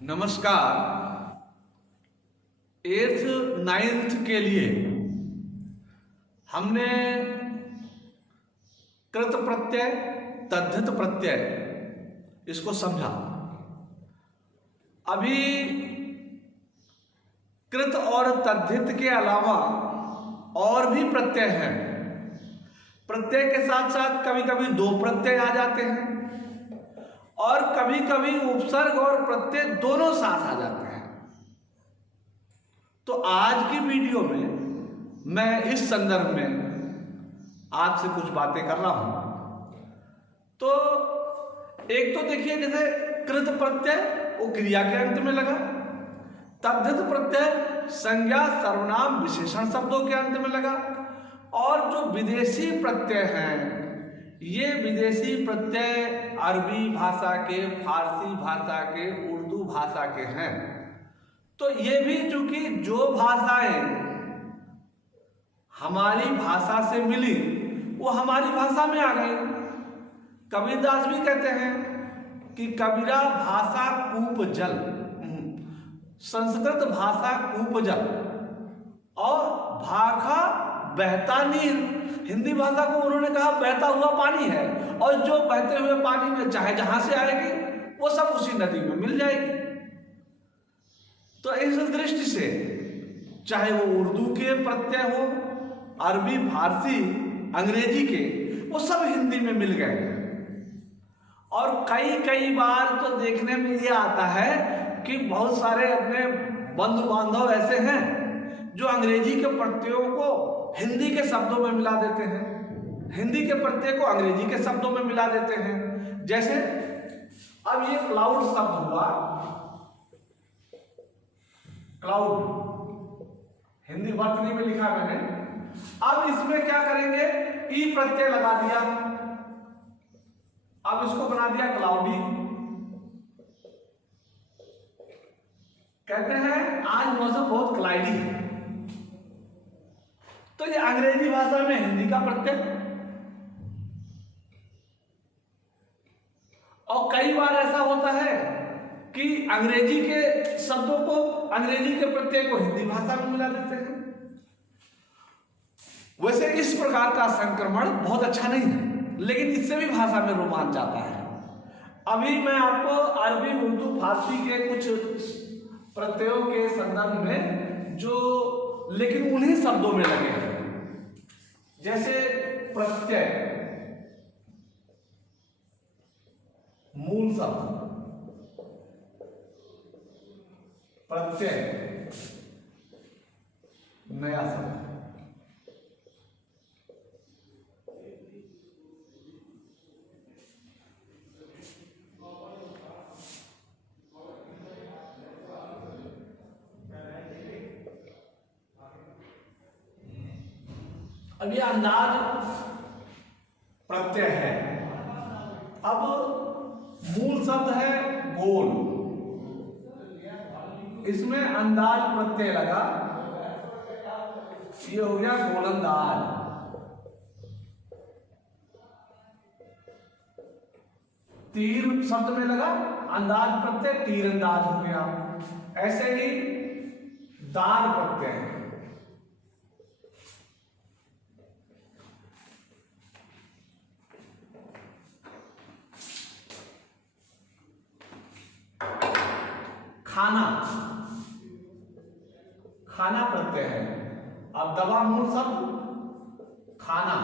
नमस्कार। 8th 9th के लिए हमने कृत प्रत्यय तद्धित प्रत्यय इसको समझा। अभी कृत और तद्धित के अलावा और भी प्रत्यय हैं। प्रत्यय के साथ साथ कभी कभी दो प्रत्यय आ जाते हैं और कभी कभी उपसर्ग और प्रत्यय दोनों साथ आ जाते हैं। तो आज की वीडियो में मैं इस संदर्भ में आपसे कुछ बातें कर रहा हूं। तो एक तो देखिए, जैसे कृत प्रत्यय वो क्रिया के अंत में लगा, तद्धित प्रत्यय संज्ञा सर्वनाम विशेषण शब्दों के अंत में लगा, और जो विदेशी प्रत्यय हैं ये विदेशी प्रत्यय अरबी भाषा के, फारसी भाषा के, उर्दू भाषा के हैं। तो ये भी चूंकि जो भाषाएं हमारी भाषा से मिली वो हमारी भाषा में आ गई। कबीरदास भी कहते हैं कि कबीरा भाषा कूप जल, संस्कृत भाषा कूप जल और भाखा बहता नीर। हिंदी भाषा को उन्होंने कहा बहता हुआ पानी है, और जो बहते हुए पानी में चाहे जहां से आएगी वो सब उसी नदी में मिल जाएगी। तो इस दृष्टि से चाहे वो उर्दू के प्रत्यय हो, अरबी, फारसी, अंग्रेजी के, वो सब हिंदी में मिल गए। और कई बार तो देखने में ये आता है कि बहुत सारे अपने बंधु बांधव ऐसे हैं जो अंग्रेजी के प्रत्ययों को हिंदी के शब्दों में मिला देते हैं, हिंदी के प्रत्यय को अंग्रेजी के शब्दों में मिला देते हैं। जैसे अब ये क्लाउड शब्द हुआ, क्लाउड हिंदी वर्तनी में लिखा मैंने। अब इसमें क्या करेंगे, ई प्रत्यय लगा दिया, अब इसको बना दिया क्लाउडी। कहते हैं आज मौसम बहुत क्लाउडी है, तो ये अंग्रेजी भाषा में हिंदी का प्रत्यय। और कई बार ऐसा होता है कि अंग्रेजी के शब्दों को, अंग्रेजी के प्रत्यय को हिंदी भाषा में मिला देते हैं। वैसे इस प्रकार का संक्रमण बहुत अच्छा नहीं है, लेकिन इससे भी भाषा में रोमांच आता है। अभी मैं आपको अरबी, उर्दू, फारसी के कुछ प्रत्ययों के संदर्भ में जो लेकिन उन्हीं शब्दों में लगे हैं, जैसे प्रत्यय मूल शब्द, प्रत्यय नया शब्द। अब ये अंदाज प्रत्यय है। अब मूल शब्द है गोल, इसमें अंदाज प्रत्यय लगा, ये हो गया गोलंदाज। तीर शब्द में लगा अंदाज प्रत्यय, तीरंदाज हो गया। ऐसे ही दान प्रत्यय, खाना, खाना प्रत्यय है। अब दवा मूल शब्द खाना,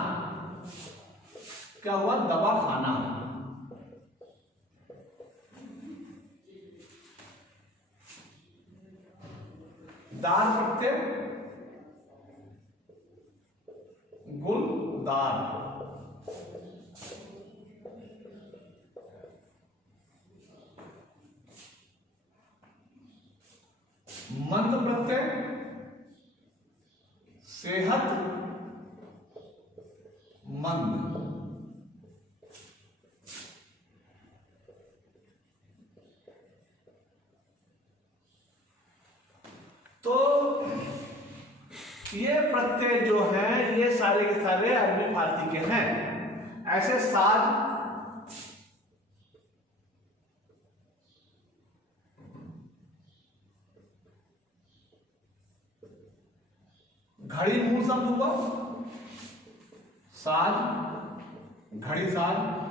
क्या हुआ, दवा खाना। दार प्रत्यय गुलदार। मंद प्रत्यय सेहत मंद। तो ये प्रत्यय जो हैं ये सारे के सारे अरबी फारसी के हैं। ऐसे साज घड़ी मूल शब्द हुआ, साज, घड़ी साज।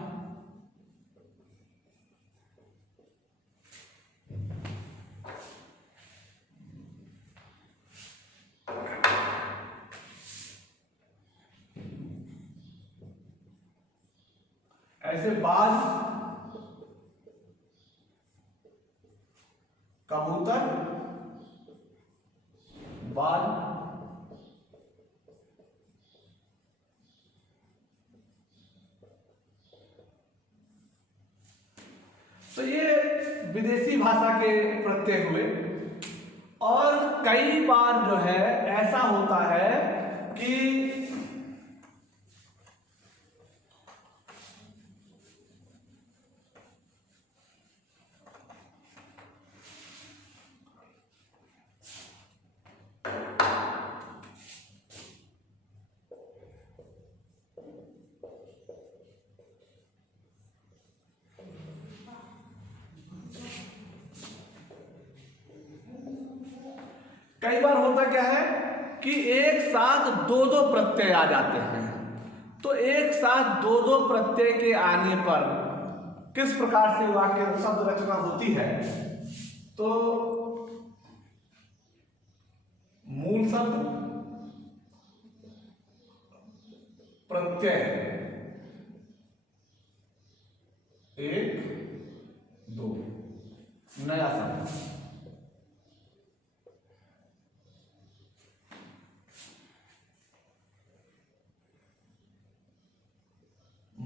ऐसे बाज, कबूतर, बाज। तो ये विदेशी भाषा के प्रत्यय हुए। और कई बार जो है ऐसा होता है कि कई बार होता क्या है कि एक साथ दो दो प्रत्यय आ जाते हैं। तो एक साथ दो दो प्रत्यय के आने पर किस प्रकार से वाक्य शब्द रचना होती है? तो मूल शब्द, प्रत्यय, एक, दो, नया शब्द।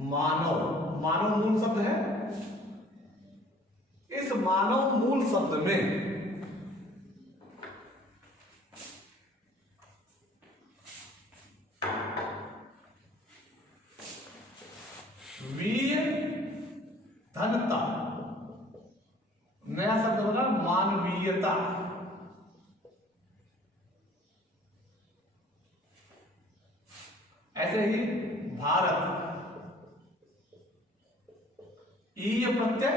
मानव, मानव मूल शब्द है। इस मानव मूल शब्द में वीर, धनता, नया शब्द बना मानवीयता। ऐसे ही भारत, ईय प्रत्यय,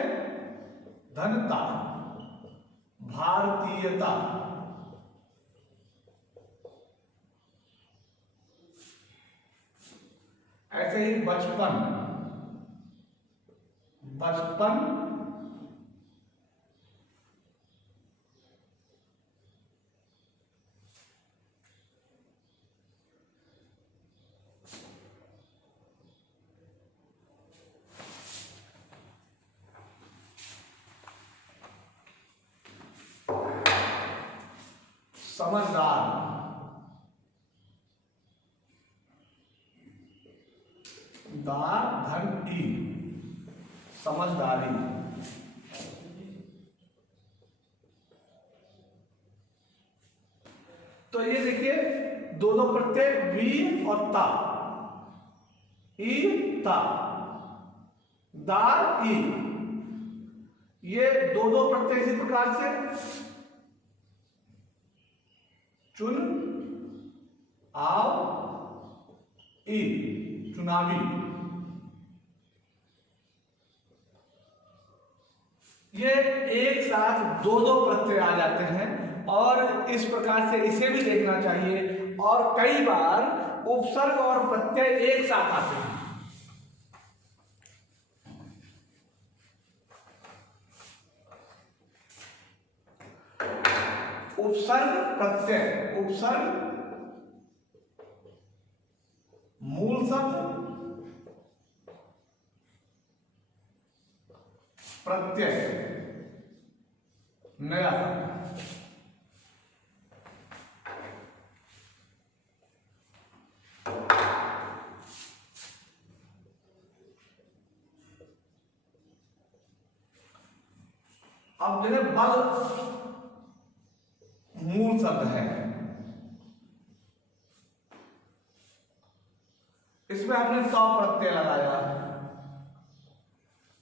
धनता, भारतीयता। ऐसे ही बचपन, बचपन, समझदार, दार, धन, ई, समझदारी। तो ये देखिए दो दो प्रत्यय वी और ता, ई, ता, दार, ई, ये दो दो प्रत्यय इसी प्रकार से चुन, आओ, ई, चुनावी। ये एक साथ दो दो प्रत्यय आ जाते हैं और इस प्रकार से इसे भी देखना चाहिए। और कई बार उपसर्ग और प्रत्यय एक साथ आते हैं। उपसर्ग, प्रत्यय, उपसर्ग मूल शब्द, प्रत्यय नया शब्द। अब जैसे बल मूल शब्द है, इसमें आपने सौ प्रत्यय लगाया,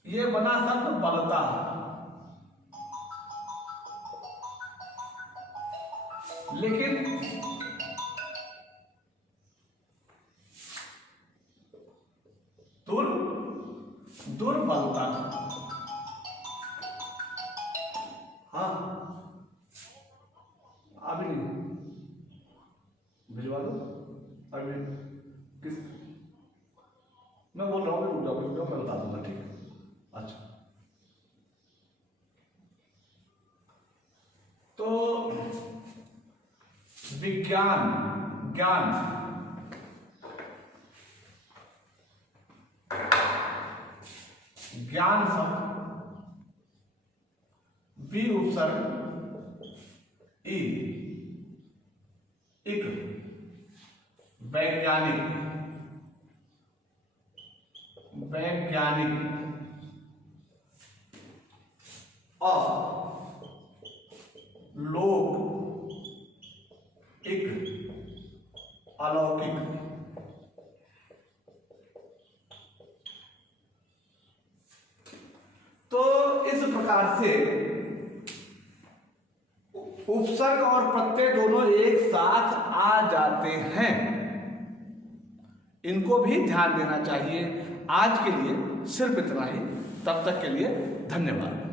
ये बना शब्द बलता। लेकिन दुर्बलता, हाँ अभी नहीं भिजवा दो। अभी किस मैं बोल रहा हूँ, रुक जाओ मैं बता दूंगा, ठीक है। अच्छा, तो विज्ञान, ज्ञान, ज्ञान शब्द बी उपसर्ग ई, इक, वैज्ञानिक, वैज्ञानिक, और लोक, इक, अलौकिक। तो इस प्रकार से उपसर्ग और प्रत्यय दोनों एक साथ आ जाते हैं, इनको भी ध्यान देना चाहिए। आज के लिए सिर्फ इतना ही, तब तक के लिए धन्यवाद।